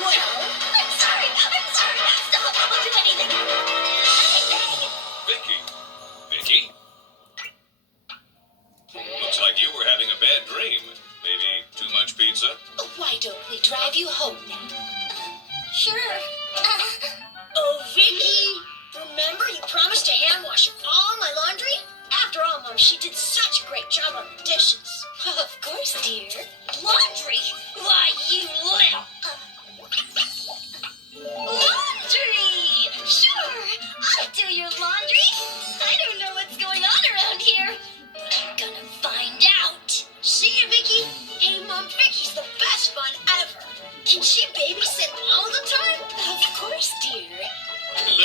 I'm sorry. Stop. I'll do anything. Vicky? Vicky? Looks like you were having a bad dream. Maybe too much pizza? Why don't we drive you home now? Sure. Oh, Vicky, remember you promised to hand wash all my laundry? After all, Mom, she did such a great job on the dishes. Of course, dear. Laundry? Why, you little... Laundry! Sure, I'll do your laundry. I don't know what's going on around here, but I'm gonna find out. See you, Vicky? Hey, Mom, Vicky's the best fun ever. Can she babysit?